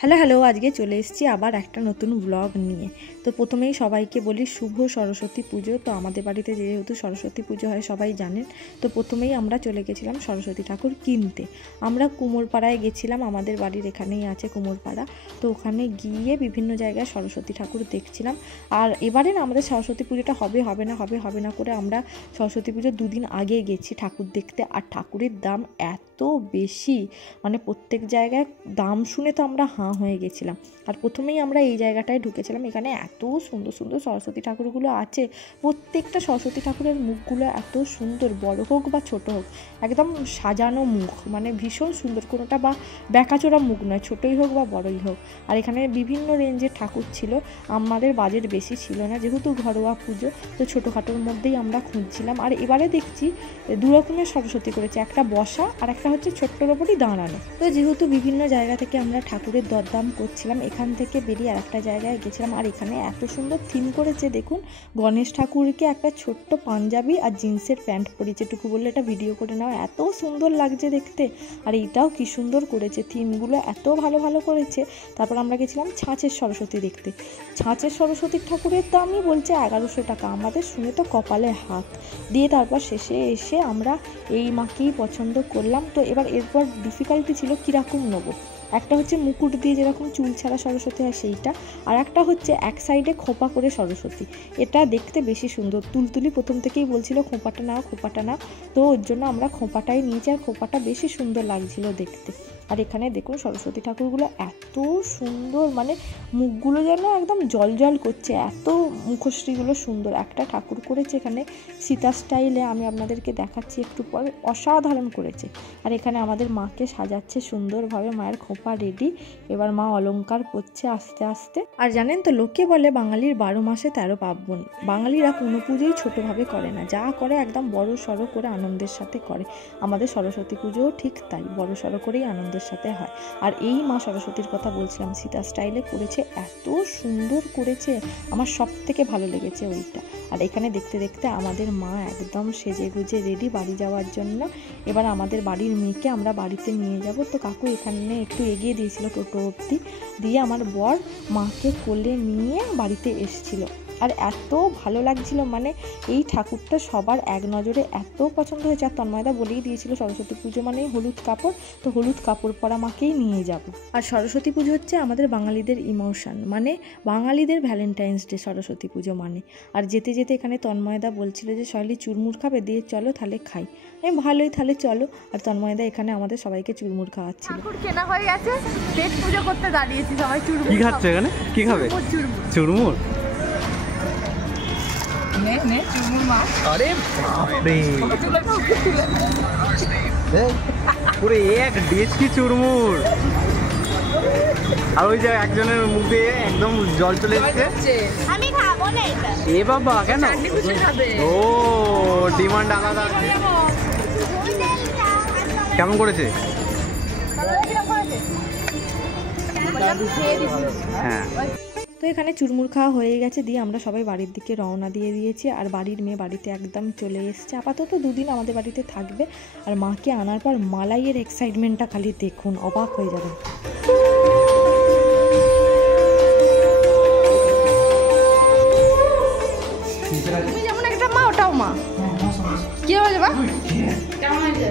Hello hello, আজকে চলে এসেছি আবার একটা নতুন ব্লগ নিয়ে। তো প্রথমেই সবাইকে বলি শুভ সরস্বতী পুজো। তো আমাদের বাড়িতে যেহেতু সরস্বতী পুজো হয় সবাই জানেন। তো প্রথমেই আমরা চলে গেছিলাম সরস্বতী ঠাকুর কিনতে। আমরা কুমোরপাড়ায় গেছিলাম, আমাদের বাড়ির এখানেই আছে কুমোরপাড়া। তো ওখানে গিয়ে বিভিন্ন জায়গায় সরস্বতী ঠাকুর দেখছিলাম। আর এবারে না আমাদের সরস্বতী পুজোটা হবে না করে আমরা সরস্বতী পুজোর দুদিন আগে গেছি ঠাকুর দেখতে। আর ঠাকুরের দাম এত বেশি, মানে প্রত্যেক জায়গায় দাম শুনে তো আমরা হয়ে গেছিলাম। আর প্রথমেই আমরা এই জায়গাটায় ঢুকেছিলাম। এখানে এত সুন্দর সুন্দর সরস্বতী ঠাকুরগুলো আছে। প্রত্যেকটা সরস্বতী ঠাকুরের মুখগুলো এত সুন্দর, বড় হোক বা ছোট হোক, একদম সাজানো মুখ, মানে ভীষণ সুন্দর। কোনোটা বা ব্যাকাচোরা মুখ নয়, ছোটই হোক বা বড়ই হোক। আর এখানে বিভিন্ন রেঞ্জের ঠাকুর ছিল। আমাদের বাজেট বেশি ছিল না, যেহেতু ঘরোয়া পুজো, তো ছোটোখাটোর মধ্যেই আমরা খুঁজছিলাম। আর এবারে দেখছি দু রকমের সরস্বতী করেছে, একটা বসা আর একটা হচ্ছে ছোট্টর ওপরই দাঁড়ানো। তো যেহেতু বিভিন্ন জায়গা থেকে আমরা ঠাকুরের দরদাম করছিলাম, এখান থেকে বেরিয়ে আর একটা জায়গায় গেছিলাম। আর এখানে এত সুন্দর থিম করেছে দেখুন। গণেশ ঠাকুরকে একটা ছোট্ট পাঞ্জাবি আর জিন্সের প্যান্ট পরিয়েছে, টুকু বললে এটা ভিডিও করে নাও, এত সুন্দর লাগছে দেখতে। আর এইটাও কি সুন্দর করেছে, থিমগুলো এত ভালো করেছে। তারপর আমরা গেছিলাম ছাঁচের সরস্বতী দেখতে। ছাঁচের সরস্বতী ঠাকুরের দামই বলছে 1100 টাকা। আমাদের শুনে তো কপালে হাত দিয়ে। তারপর শেষে এসে আমরা এই মাকেই পছন্দ করলাম। তো এরপর ডিফিকাল্টি ছিল কীরকম নেবো। একটা হচ্ছে মুকুট দিয়ে যেরকম চুল ছাড়া সরস্বতী হয় সেইটা, আর একটা হচ্ছে এক সাইডে খোঁপা করে সরস্বতী। এটা দেখতে বেশি সুন্দর। তুলতুলি প্রথম থেকেই বলছিল খোঁপাটা না, তো ওর জন্য আমরা খোঁপাটাই নিয়েছি। আর খোঁপাটা বেশি সুন্দর লাগছিল দেখতে। আর এখানে দেখুন সরস্বতী ঠাকুরগুলো এত সুন্দর, মানে মুখগুলো যেন একদম জল করছে, এত মুখশ্রীগুলো সুন্দর। একটা ঠাকুর করেছে এখানে সীতা স্টাইলে, আমি আপনাদেরকে দেখাচ্ছি একটু পরে, অসাধারণ করেছে। আর এখানে আমাদের মাকে সাজাচ্ছে সুন্দরভাবে, মায়ের খোঁপা রেডি। এবার মা অলংকার পরছে আস্তে আস্তে। আর জানেন তো, লোকে বলে বাঙালির 12 মাসে 13 পার্বণ। বাঙালিরা কোনো পুজোই ছোটোভাবে করে না, যা করে একদম বড় সড়ো করে আনন্দের সাথে করে। আমাদের সরস্বতী পুজোও ঠিক তাই, বড় সড়ো করেই আনন্দের সাথে হয়। আর এই মা সরস্বতীর কথা বলছিলাম, সীতা স্টাইলে করেছে, এত সুন্দর করেছে, আমার সব থেকে ভালো লেগেছে ওইটা। আর এখানে দেখতে দেখতে আমাদের মা একদম সেজে গুজে রেডি বাড়ি যাওয়ার জন্য। এবার আমাদের বাড়ির মেয়েকে আমরা বাড়িতে নিয়ে যাব। তো কাকু এখানে একটু এগিয়ে দিয়েছিল টোটো অবধি, দিয়ে আমার বর মাকে কোলে নিয়ে বাড়িতে এসেছিল। আর এত ভালো লাগছিল, মানে এই ঠাকুরটা সবার এক নজরে এত পছন্দ হয়েছে। আর তন্ময়দা বলেই দিয়েছিল সরস্বতী পুজো মানে হলুদ কাপড়, তো হলুদ কাপড় পরা মাকেই নিয়ে যাব। আর সরস্বতী পুজো হচ্ছে আমাদের বাঙালিদের ইমোশন, মানে বাঙালিদের ভ্যালেন্টাইন্স ডে সরস্বতী পুজো মানে। আর যেতে যেতে এখানে তন্ময়দা বলছিল যে শৈলী চুরমুর খাবে, দিয়ে চলো তাহলে খাই। ভালোই, তাহলে চলো। আর তন্ময়দা এখানে আমাদের সবাইকে চুরমুর খাওয়াচ্ছিল। কেনা হয়ে গেছে, পেট পুজো করতে দাঁড়িয়েছি সবাই। চুরমুর কি খাচ্ছে এখানে? কি খাবে? চুরমুর। আরে বাপরে, পুরো এক ডেচকি চুরমুর। আর ওই যে একজনের মুখে একদম জল চলে যাচ্ছে। আমি খাবো না এটা। এ বাবা, কেন? ও ডিমান্ড আলাদা। কেমন করেছে? হ্যাঁ। তো এখানে চুরমুর খাওয়া হয়ে গেছে, দিয়ে আমরা সবাই বাড়ির দিকে রওনা দিয়ে দিয়েছি। আর বাড়ির মেয়ে বাড়িতে একদম চলে এসছে, আপাতত 2 দিন আমাদের বাড়িতে থাকবে। আর মাকে আনার পর মালাইয়ের এক্সাইটমেন্টটা খালি দেখুন, অবাক হয়ে যাবেন। তুমি যেমন একটা মা, ওটাও মা। কি হয়েছে মা? কেমন হয়েছে?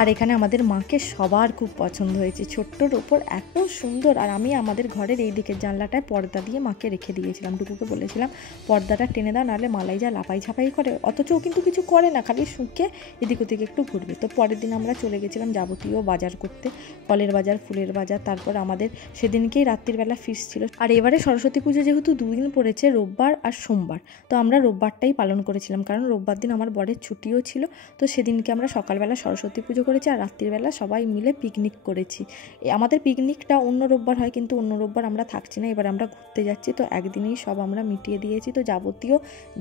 আর এখানে আমাদের মাকে সবার খুব পছন্দ হয়েছে, ছোট্টর ওপর এত সুন্দর। আর আমি আমাদের ঘরের এই দিকের জানলাটায় পর্দা দিয়ে মাকে রেখে দিয়েছিলাম, টুকুকে বলেছিলাম পর্দাটা টেনে দাও, নাহলে মালাই যা লাপাই ঝাপাই করে, অথচ ও কিন্তু কিছু করে না, খালি শুঁকে এদিক ওদিক একটু ঘুরবে। তো পরের দিন আমরা চলে গেছিলাম যাবতীয় বাজার করতে, ফলের বাজার, ফুলের বাজার। তারপর আমাদের সেদিনকেই রাত্রিবেলা ফিস্ট ছিল। আর এবারে সরস্বতী পুজো যেহেতু 2 দিন পড়েছে, রোববার আর সোমবার, তো আমরা রোববারটাই পালন করেছিলাম, কারণ রোববার দিন আমার বরের ছুটিও ছিল। তো সেদিনকে আমরা সকালবেলা সরস্বতী পুজো পুজো করেছি আর রাত্রিবেলা সবাই মিলে পিকনিক করেছি। আমাদের পিকনিকটা অন্য রোববার হয়, কিন্তু অন্য রোববার আমরা থাকছি না, এবার আমরা ঘুরতে যাচ্ছি, তো একদিনেই সব আমরা মিটিয়ে দিয়েছি। তো যাবতীয়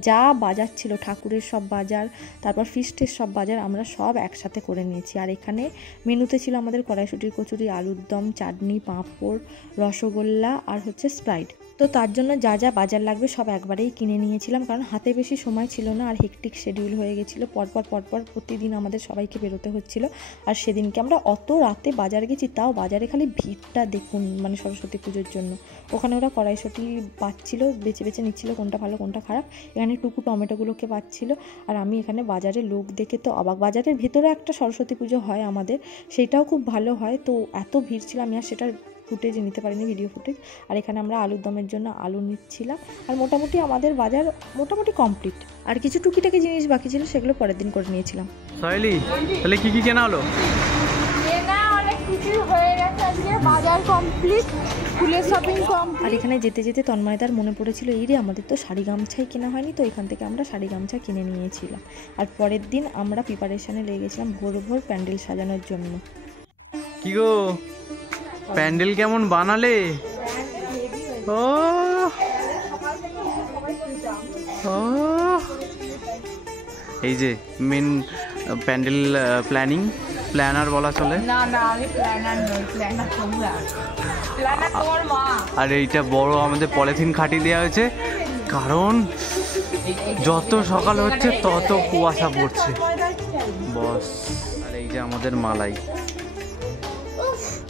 যা বাজার ছিল, ঠাকুরের সব বাজার, তারপর ফিস্টের সব বাজার আমরা সব একসাথে করে নিয়েছি। আর এখানে মেনুতে ছিল আমাদের কড়াইশুঁটির কচুরি, আলুর দম, চাটনি, পাঁপড়, রসগোল্লা আর হচ্ছে স্প্রাইট। তো তার জন্য যা যা বাজার লাগবে সব একবারেই কিনে নিয়েছিলাম, কারণ হাতে বেশি সময় ছিল না আর হেকটিক শিডিউল হয়ে গেছিলো। পরপর প্রতিদিন আমাদের সবাইকে বেরোতে হচ্ছিলো। আর সেদিনকে আমরা অত রাতে বাজার গেছি, তাও বাজারে খালি ভিড়টা দেখুন, মানে সরস্বতী পুজোর জন্য। ওখানে ওরা কড়াইশুঁটি পাচ্ছিলো, বেছে বেছে নিচ্ছিলো কোনটা ভালো কোনটা খারাপ। এখানে টুকু টমেটোগুলোকে পাচ্ছিলো, আর আমি এখানে বাজারে লোক দেখে তো অবাক। বাজারের ভেতরে একটা সরস্বতী পুজো হয় আমাদের, সেটাও খুব ভালো হয়। তো এত ভিড় ছিল, আমি আর সেটার ফুটেজ নিতে পারিনি, ভিডিও ফুটেজ। আর এখানে আমরা আলুর দমের জন্য আলু নিচ্ছিলাম। আর মোটামুটি আমাদের বাজার মোটামুটি কমপ্লিট। আর কিছু টুকিটাকি জিনিস বাকি ছিল, সেগুলো পরের দিন করে নিয়েছিলাম। সাইলি, তাহলে কি কি কেনা হলো? অনেক কিছু হয়ে গেছে আজকে, বাজার কমপ্লিট, ফুলের শপিং কমপ্লিট। আর এখানে যেতে যেতে তন্ময়দার মনে পড়েছিল, এই রে আমাদের তো শাড়ি গামছাই কেনা হয়নি, তো এখান থেকে আমরা শাড়ি গামছা কিনে নিয়েছিলাম। আর পরের দিন আমরা প্রিপারেশনে লেগে গেছিলাম ভোর ভোর প্যান্ডেল সাজানোর জন্য। কি গো, প্যান্ডেল কেমন বানালে? ও এই যে মেন প্যান্ডেল প্ল্যানার বলা চলে। না আমি প্ল্যানার নই, প্ল্যানার তোমরা, প্ল্যানার তোমার মা। আর এইটা বড় আমাদের পলিথিন খাটি দেওয়া হয়েছে, কারণ যত সকাল হচ্ছে তত কুয়াশা পড়ছে বস। আর এই যে আমাদের মালাই,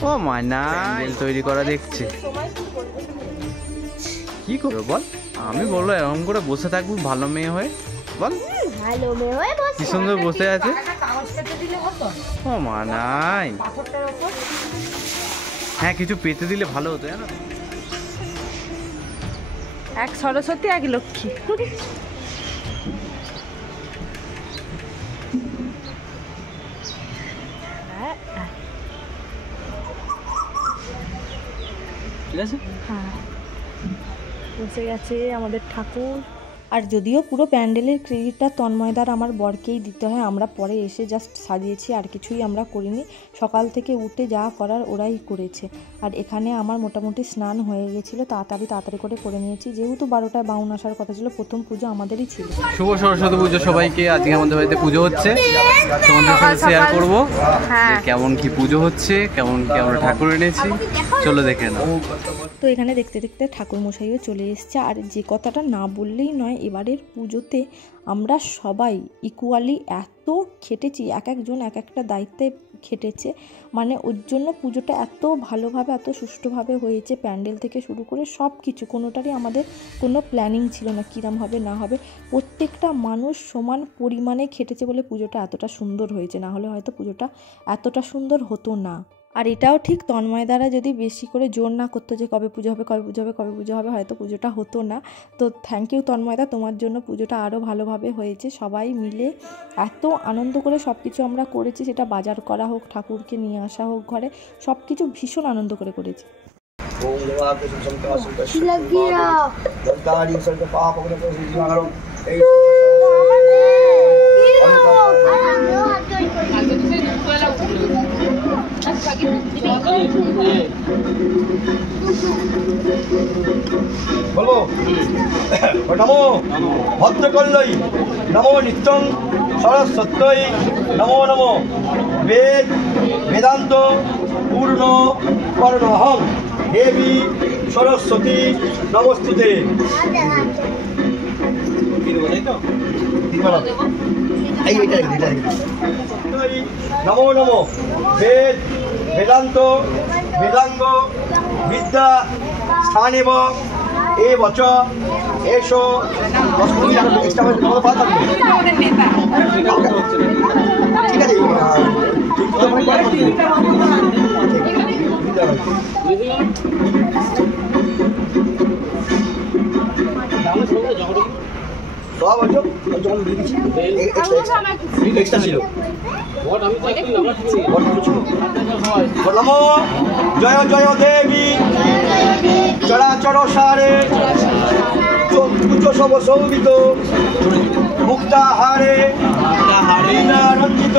ও মানা তৈরি করা দেখছে। কি করবো বল, আমি বললো এরকম করে বসে থাকবো ভালো মেয়ে হয়ে, বল ভালো মেয়ে হয়ে কি সুন্দর বসে আছে। ও মানাই, হ্যাঁ কিছু পেতে দিলে ভালো হতো জানো। এক সরস্বতী এক লক্ষ্মী। ঠিক আছে, হ্যাঁ বসে গেছে আমাদের ঠাকুর। আর যদিও পুরো প্যান্ডেলের ক্রেডিটটা তন্ময়দার আমার বরকেই দিতে হয়, আমরা পরে এসে জাস্ট সাজিয়েছি, আর কিছুই আমরা করিনি। সকাল থেকে উঠে যা করার ওরাই করেছে। আর এখানে আমার মোটামুটি স্নান হয়ে গেছিলো, তাড়াতাড়ি করে নিয়েছি, যেহেতু 12টায় বাউন আসার কথা ছিল, প্রথম পুজো আমাদেরই ছিল। শুভ সরস্বতী পুজো সবাইকে। আজকে আমাদের বাড়িতে পুজো হচ্ছে, তোমাদের সাথে শেয়ার করবো কেমন কি পুজো হচ্ছে, কেমন কি আমরা ঠাকুর এনেছি, চলো দেখে নাও। তো এখানে দেখতে দেখতে ঠাকুরমশাইও চলে এসছে। আর যে কথাটা না বললেই নয়, এবারের পুজোতে আমরা সবাই ইকুয়ালি এত খেটেছি, এক একজন এক একটা দায়িত্বে খেটেছে, মানে ওর জন্য পুজোটা এত ভালোভাবে এত সুষ্ঠুভাবে হয়েছে। প্যান্ডেল থেকে শুরু করে সব কিছু, কোনোটারই আমাদের কোনো প্ল্যানিং ছিল না কীরম হবে না হবে। প্রত্যেকটা মানুষ সমান পরিমাণে খেটেছে বলে পুজোটা এতটা সুন্দর হয়েছে, না হলে হয়তো পুজোটা এতটা সুন্দর হতো না। আর এটাও ঠিক, তন্ময় দ্বারা যদি বেশি করে জোর না করতো যে কবে পুজো হবে কবে পুজো হবে কবে পুজো হবে, হয়তো পুজোটা হতো না। তো থ্যাংক ইউ তন্ময়দা, তোমার জন্য পুজোটা আরও ভালোভাবে হয়েছে। সবাই মিলে এত আনন্দ করে সব কিছু আমরা করেছি, সেটা বাজার করা হোক, ঠাকুরকে নিয়ে আসা হোক ঘরে, সব কিছু ভীষণ আনন্দ করে করেছি। বলো নমো ভদ্রকল্যই নমো নিত্যং সরস্বত্যই নমো নমো বেদ বেদান্ত পূর্ণ কর্ণহং দেবী সরস্বতী নমস্তুতে। নমো নমো বেদ বেদান্ত বেদাঙ্গ বিদ্যা স্থানেব এ বচ এসো। ঠিক আছে। নমো জয় জয় দেবী চরাচর সারে সব সৌবিত মুক্তাহারে রঞ্জিত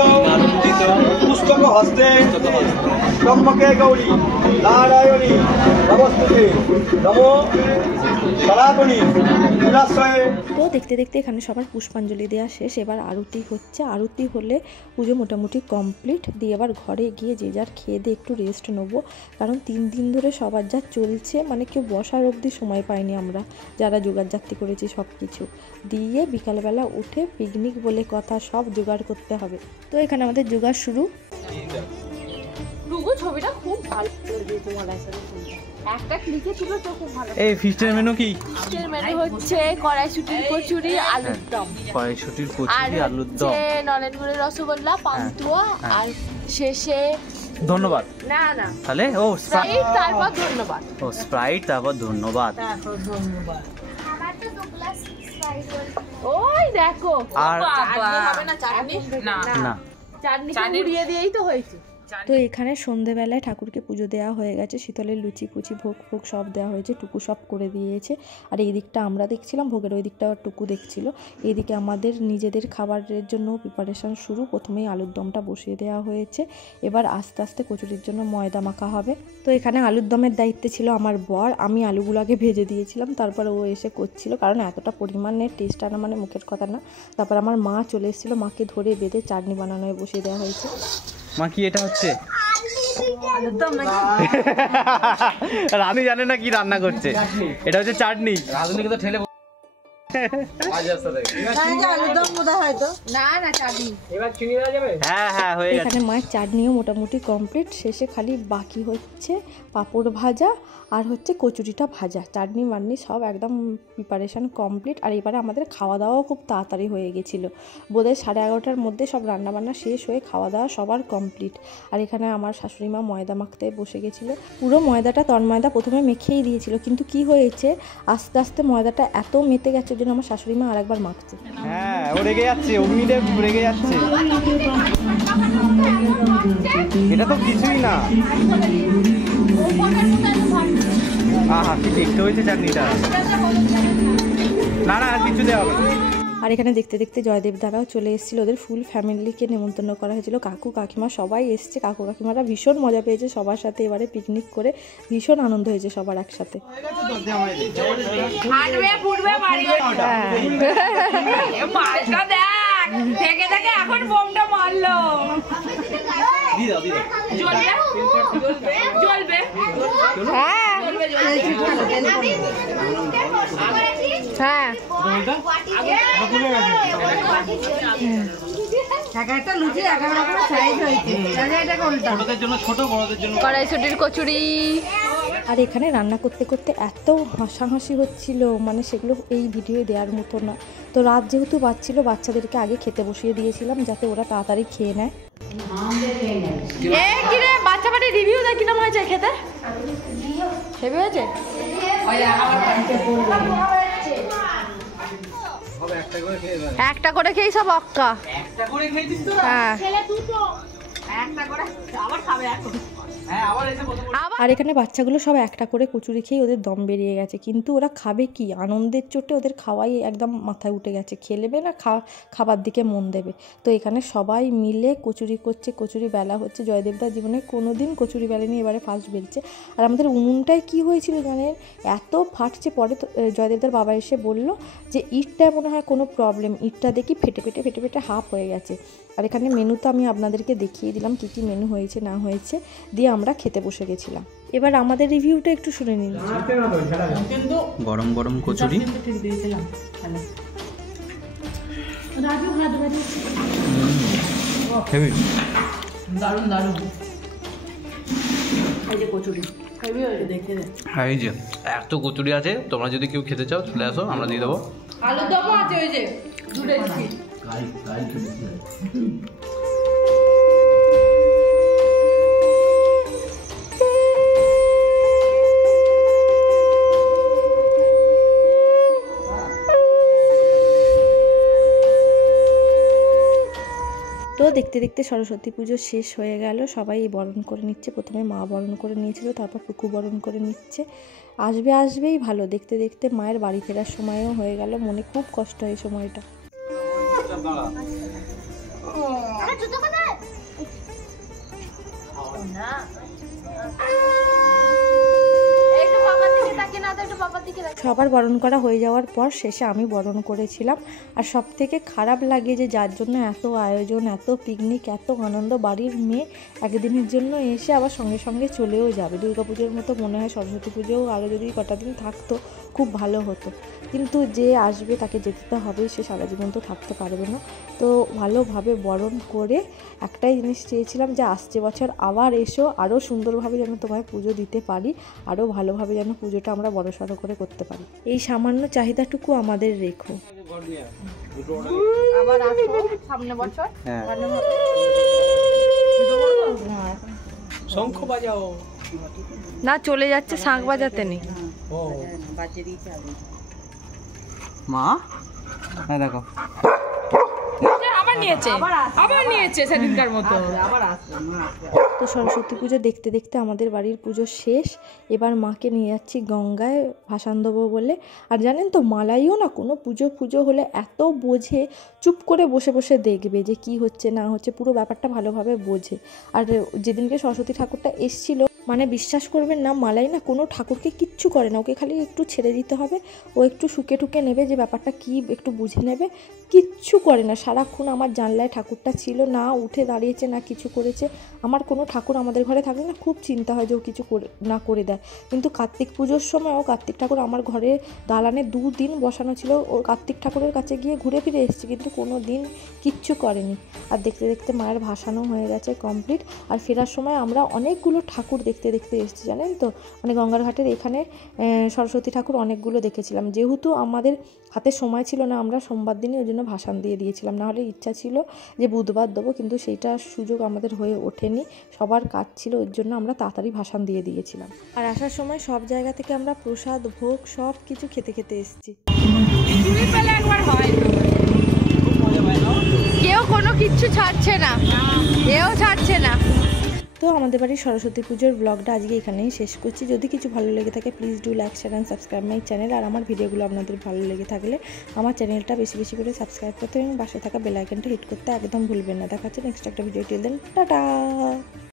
নমস্তে ব্রহ্মকে গৌরী নারায়ণী নমস্তুতে নমো সনাতনী লীলাশ্রয়ে। তো দেখতে দেখতে এখানে সবার পুষ্পাঞ্জলি দেওয়া শেষ, এবার আরতি হচ্ছে। আরতি হলে পুজো মোটামুটি কমপ্লিট দিয়ে আবার ঘরে গিয়ে যে যার খেয়ে দিয়ে একটু রেস্ট নেবো, কারণ 3 দিন ধরে সবার যা চলছে, মানে কেউ বসার অবধি সময় পাইনি আমরা যারা জোগাড় জাতি করেছি সব কিছু দিয়ে। বিকালবেলা উঠে পিকনিক বলে কথা, সব জোগাড় করতে হবে। তো এখানে আমাদের জোগাড় শুরু। ছবিটা খুব ভালো একটা ক্লিকে ছিল তো খুব ভালো। এই ফিস্টের মেনু কি? ফিস্টের মেনু হচ্ছে কড়াইশুটির কচুরি, আলুর দম, কড়াইশুটির কচুরি, আলুর দম, নলেন গুড়ের রসগোল্লা, পান্তুয়া, আর শেষে ধন্যবাদ। না না তাহলে ও স্প্রাইট, তারপর ধন্যবাদ। ও স্প্রাইট, তারপর ধন্যবাদ। ওই দেখো আর চাটনি হবে না, চাটনি না, চাটনি উড়িয়ে দিয়েই তো হয়েছে। তো এখানে সন্ধেবেলায় ঠাকুরকে পুজো দেওয়া হয়ে গেছে, শীতলের লুচি পুচি ভোগ ফোগ সব দেওয়া হয়েছে, টুকু সব করে দিয়েছে। আর এই দিকটা আমরা দেখছিলাম ভোগের, ওই দিকটা টুকু দেখছিল। এইদিকে আমাদের নিজেদের খাবারের জন্য প্রিপারেশান শুরু। প্রথমেই আলুর দমটা বসিয়ে দেওয়া হয়েছে, এবার আস্তে আস্তে কচুরির জন্য ময়দা মাখা হবে। তো এখানে আলুর দমের দায়িত্বে ছিল আমার বর, আমি আলুগুলো আগে ভেজে দিয়েছিলাম, তারপরে ও এসে করছিল, কারণ এতটা পরিমাণে টেস্ট আনা মানে মুখের কথা না। তারপর আমার মা চলে এসেছিলো, মাকে ধরে বেঁধে চাটনি বানানোয় বসিয়ে দেওয়া হয়েছে। মা কি এটা হচ্ছে? রানী জানে না কি রান্না করছে, এটা হচ্ছে চাটনি। রাঁধুনি তো ঠেলে এখানে মায়ের চাটনিও মোটামুটি কমপ্লিট, শেষে খালি বাকি হচ্ছে পাঁপড় ভাজা আর হচ্ছে কচুরিটা ভাজা। চাটনি মাটনি সব একদম প্রিপারেশান কমপ্লিট। আর এবারে আমাদের খাওয়া দাওয়াও খুব তাড়াতাড়ি হয়ে গেছিলো, বোধহয় 11:30টার মধ্যে সব রান্নাবান্না শেষ হয়ে খাওয়া দাওয়া সবার কমপ্লিট। আর এখানে আমার শাশুড়ি মা ময়দা মাখতে বসে গেছিলো। পুরো ময়দাটা তন্ময়দা প্রথমে মেখেই দিয়েছিল, কিন্তু কি হয়েছে আস্তে আস্তে ময়দাটা এত মেতে গেছে, ওই জন্য আমার শাশুড়ি মা আরেকবার মাখছে। হ্যাঁ, ও রেগে যাচ্ছে, অগ্নিদেব রেগে যাচ্ছে। এটা তো কিছুই না। আহা, কি দেখতে হয়েছে চাটনিটা। না না, আর কিছু দেওয়া হবে। আর এখানে দেখতে দেখতে জয়দেব দাদাও চলে এসেছিল, ওদের ফুল ফ্যামিলিকে নেমন্তন্ন করা হয়েছিল, কাকু কাকিমা সবাই এসছে। কাকু কাকিমারা ভীষণ মজা পেয়েছে সবার সাথে, এবারে পিকনিক করে ভীষণ আনন্দ হয়েছে সবার একসাথে। কড়াইশুটির কচুরি। আর এখানে রান্না করতে করতে এত হাসাহাসি হচ্ছিল, মানে সেগুলো এই ভিডিও দেওয়ার মতো না। তো রাত যেহেতু বাচ্ছিল, বাচ্চাদেরকে আগে খেতে বসিয়ে দিয়েছিলাম যাতে ওরা তাড়াতাড়ি খেয়ে নেয়। বাচ্চা বাড়ির রিভিউ দেখ কিরকম হয়েছে খেতে, হেভি হয়েছে। একটা করে খেয়ে সব অক্কা। হ্যাঁ, আর এখানে বাচ্চাগুলো সব একটা করে কচুরি খেয়ে ওদের দম বেরিয়ে গেছে, কিন্তু ওরা খাবে কি, আনন্দের চোটে ওদের খাওয়াই একদম মাথায় উঠে গেছে, খেলেবে না খাবার দিকে মন দেবে। তো এখানে সবাই মিলে কচুরি করছে, কচুরি বেলা হচ্ছে। জয়দেবদার জীবনে কোনোদিন কচুরি বেলেনি, এবারে ফার্স্ট বেলছে। আর আমাদের উনুনটায় কি হয়েছিল জানেন, এত ফাটছে। পরে তো জয়দেবদার বাবা এসে বলল যে ইটটায় মনে হয় কোনো প্রবলেম, ইটটা দেখি ফেটে ফেটে হাফ হয়ে গেছে। আর এখানে মেনু তো আমি আপনাদেরকে দেখিয়ে দিলাম কী কী মেনু হয়েছে না হয়েছে, দিয়ে আমরা খেতে বসে গেছিলাম। এবার আমাদের রিভিউটা একটু শুনে নিন। গরম গরম কচুরি, এই যে এত কচুরি আছে, তোমরা যদি কেউ খেতে চাও চলে আসো, আমরা দিয়ে দেবো। আলুর দমও আছে, ওই যে দুটো তো দেখতে দেখতে সরস্বতী পুজো শেষ হয়ে গেল, সবাই বরণ করে নিচ্ছে। প্রথমে মা বরণ করে নিয়েছিল, তারপর টুকু বরণ করে নিচ্ছে। আসবেই ভালো, দেখতে দেখতে মায়ের বাড়ি ফেরার সময়ও হয়ে গেল, মনে খুব কষ্ট হয় সময়টা। সবার বরণ করা হয়ে যাওয়ার পর শেষে আমি বরণ করেছিলাম। আর সব থেকে খারাপ লাগে যে যার জন্য এত আয়োজন, এত পিকনিক, এত আনন্দ, বাড়ির মেয়ে একদিনের জন্য এসে আবার সঙ্গে সঙ্গে চলেও যাবে। দুর্গাপুজোর মতো মনে হয় সরস্বতী পুজোও আরও যদি কটা দিন থাকতো খুব ভালো হতো, কিন্তু যে আসবে তাকে যেতে তো হবেই, সে সারা জীবন তো থাকতে পারবে না। তো ভালোভাবে বরণ করে একটাই জিনিস চেয়েছিলাম যে আসছে বছর আবার এসো, আরও সুন্দরভাবে যেন তোমায় পুজো দিতে পারি, আরও ভালোভাবে যেন পুজোটা আমরা বড়সড় করে করতে পারি। এই সামান্য চাহিদাটুকু আমাদের রেখো। আবার আসো সামনে বছর। শঙ্খ বাজাও না, চলে যাচ্ছে, শাঁখ বাজাতে নেই। মা হ্যাঁ দেখো আবার নিয়েছে সেদিনকার মতো। তো সরস্বতী পুজো দেখতে দেখতে আমাদের বাড়ির পুজো শেষ। এবার মাকে নিয়ে যাচ্ছি গঙ্গায় ভাসান দেবো বলে। আর জানেন তো, মালাইও না কোনো পুজো হলে এত বোঝে, চুপ করে বসে বসে দেখবে যে কি হচ্ছে না হচ্ছে, পুরো ব্যাপারটা ভালোভাবে বোঝে। আর যেদিনকে সরস্বতী ঠাকুরটা এসছিল, মানে বিশ্বাস করবেন না, মালাই না কোনো ঠাকুরকে কিচ্ছু করে না, ওকে খালি একটু ছেড়ে দিতে হবে, ও একটু শুকে টুকে নেবে, যে ব্যাপারটা কি একটু বুঝে নেবে, কিচ্ছু করে না। সারাক্ষণ আমার জানলায় ঠাকুরটা ছিল, না উঠে দাঁড়িয়েছে না কিছু করেছে। আমার কোনো ঠাকুর আমাদের ঘরে থাকলে না খুব চিন্তা হয় যে ও কিছু না করে দেয়, কিন্তু কার্তিক পুজোর সময় ও কার্তিক ঠাকুর আমার ঘরে দালানে 2 দিন বসানো ছিল, ও কার্তিক ঠাকুরের কাছে গিয়ে ঘুরে ফিরে এসেছে, কিন্তু কোনো দিন কিচ্ছু করেনি। আর দেখতে দেখতে মায়ের ভাসানো হয়ে গেছে কমপ্লিট। আর ফেরার সময় আমরা অনেকগুলো ঠাকুর দেখতে এসেছি, জানেন তো, মানে গঙ্গার ঘাটের এখানে সরস্বতী ঠাকুর অনেকগুলো দেখেছিলাম। যেহেতু আমাদের হাতে সময় ছিল না, আমরা সোমবার দিনই ওই জন্য ভাসান দিয়ে দিয়েছিলাম, নাহলে ইচ্ছা ছিল যে বুধবার দেবো, কিন্তু সেইটা সুযোগ আমাদের হয়ে ওঠেনি, সবার কাজ ছিল, ওই জন্য আমরা তাড়াতাড়ি ভাসান দিয়ে দিয়েছিলাম। আর আসার সময় সব জায়গা থেকে আমরা প্রসাদ ভোগ সব কিছু খেতে এসেছি। কেউ কোনো কিচ্ছু ছাড়ছে না, এও ছাড়ছে না। তো আমাদের বাড়ির সরস্বতী পুজোর ব্লগটা আজকে এখানেই শেষ করছি। যদি কিছু ভালো লেগে থাকে please do like, share and subscribe my channel. আর আমার ভিডিওগুলো আপনাদের ভালো লেগে থাকলে আমার চ্যানেলটা বেশি করে সাবস্ক্রাইব করতে এবং পাশে থাকা বেল আইকনটা হিট করতে একদম ভুলবেন না। দেখা হচ্ছে নেক্সট একটা ভিডিও। Till then, tata.